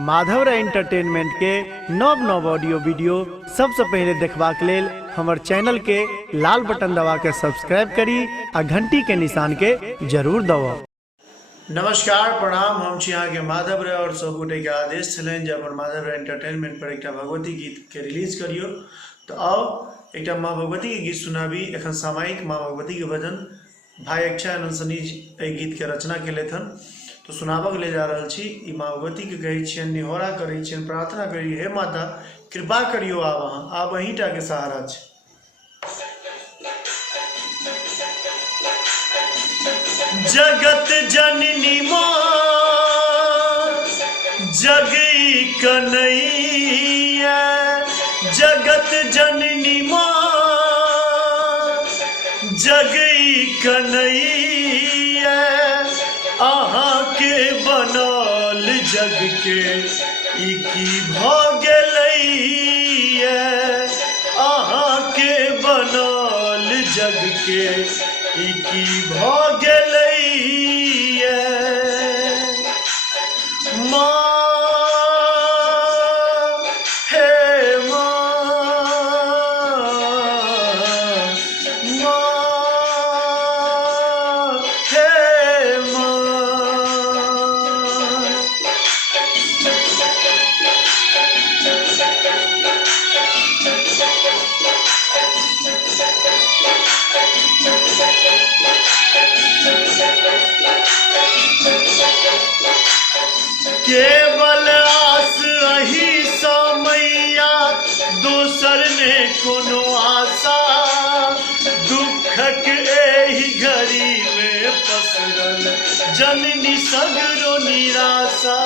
Madhav entertainment के नव नव ऑडियो वीडियो सबसे पहले देखबाक लेल हमर चैनल के लाल बटन दबा के सब्सक्राइब करी आ घंटी के निशान के जरूर दबाओ। नमस्कार प्रणाम, हम छी यहाँ के माधव रे और सब गोटे के आदेश छलन जे अपन माधव एंटरटेनमेंट पर एक भगवती गीत के रिलीज करियो। तो आओ एक माँ भगवती के गीत सुनाबी। एखन सामायिक माँ भगवती के भजन भाई इच्छा अनसनी गीत के रचना केले थन, तो सुनाबक ले जा रहा छी। ई माँ भगवती के कहे छियन, निहोरा करे छियन, प्रार्थना करी, हे माता कृपा करियो आब अहींटा के सहारा छै। जगत जननी माँ जगई कन्हैया, जगत जननी माँ जगई कन्हैया, अहाँ के बनल जग के ई की भ गेलैया, अहाँ के बनल जग के ई की भ गेलैया। माँ हे माँ, माँ हे माँ। केवल आस अही समैया, दोसर ने कोनो आशा, दुखक एही घड़ी में पसरल जननी सगरो निराशा।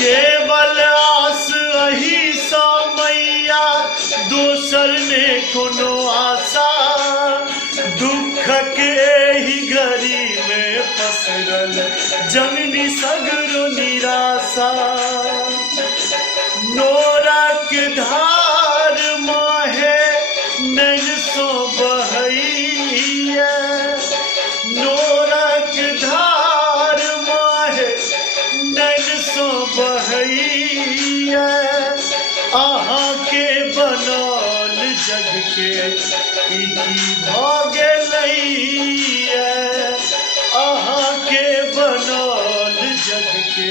केवल आस अही समैया, दोसर ने कोनो आशा, दुखक एही घड़ी में पसरल जननी सगरो निराशा। नोरक धार माहे नैन सो बहैया, नोरक धार माहे नैन सो बहैया, अहाँ के बनल जग के ई की भ गेलैया, अहाँ के बनल जग के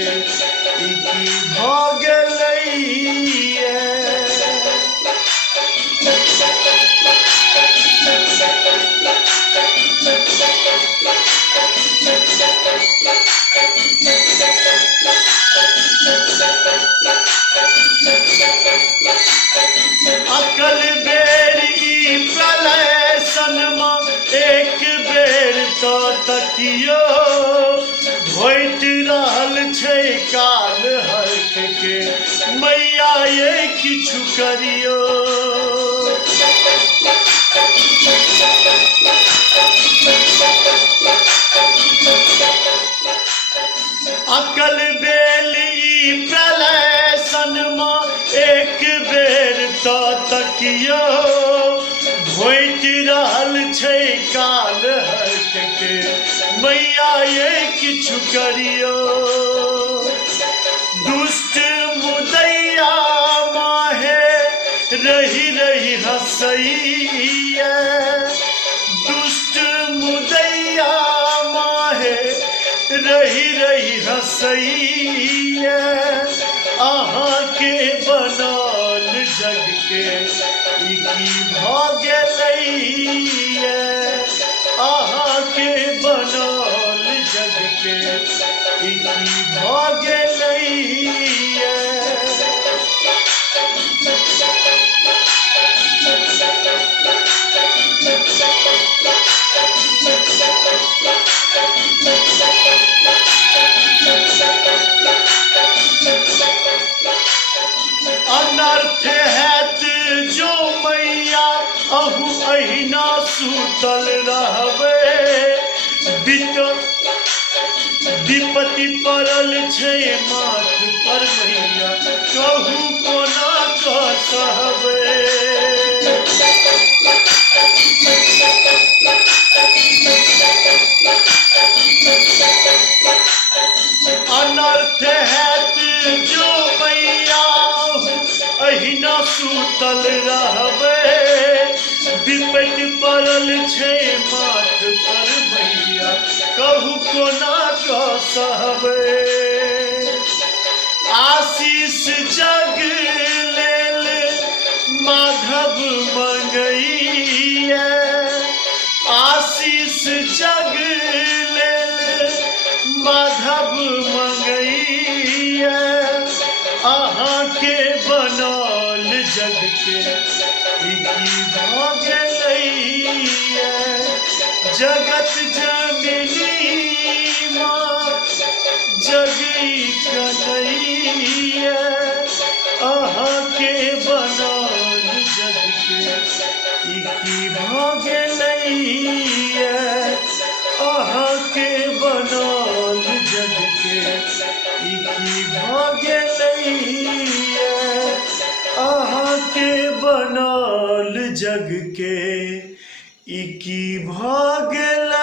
ई की भ गेलैया। अकल बेरी प्रलय सनमा, एक बेर तो तकियो, घोट रहल छै काल हर्क के, मैया ये किछु करियो। अकल बेली प्रलय सनमा, एक बेर तो तकियो, घोट रहल छै काल हर्क के, मैया ये किछु करियो। दुष्ट मुदैया माहे रही रही हंसैया, दुष्ट मुदैया माहे रही रही हंसैया, अहाँ के बनल जग के ई की भ गेलैया, अहाँ के बनल जग के ई की भ गेलैया। अनर्थ हैत जो मैया अहू अहिना सुतल रहबै, विपत्ति पड़ल छै माथ पर मैया, कहू कोना कऽ सहबै। सुतल रहबे विपट पड़ल छै माथ पर मैया कहू कोना कऽ सहबे आशीष जग लेल माधव मंगैया आशीष जग लेल माधव मंगैया अहाँ के बनल जग के ई की भऽ गेलैया जगत जननी माँ जगी कन्हैया अहाँ के बनल जग के ई की भऽ गेलैया अहाँ के बनल जग के ई की भऽ गेलैया अहाँ के बनल जग के ई की भऽ गेलै।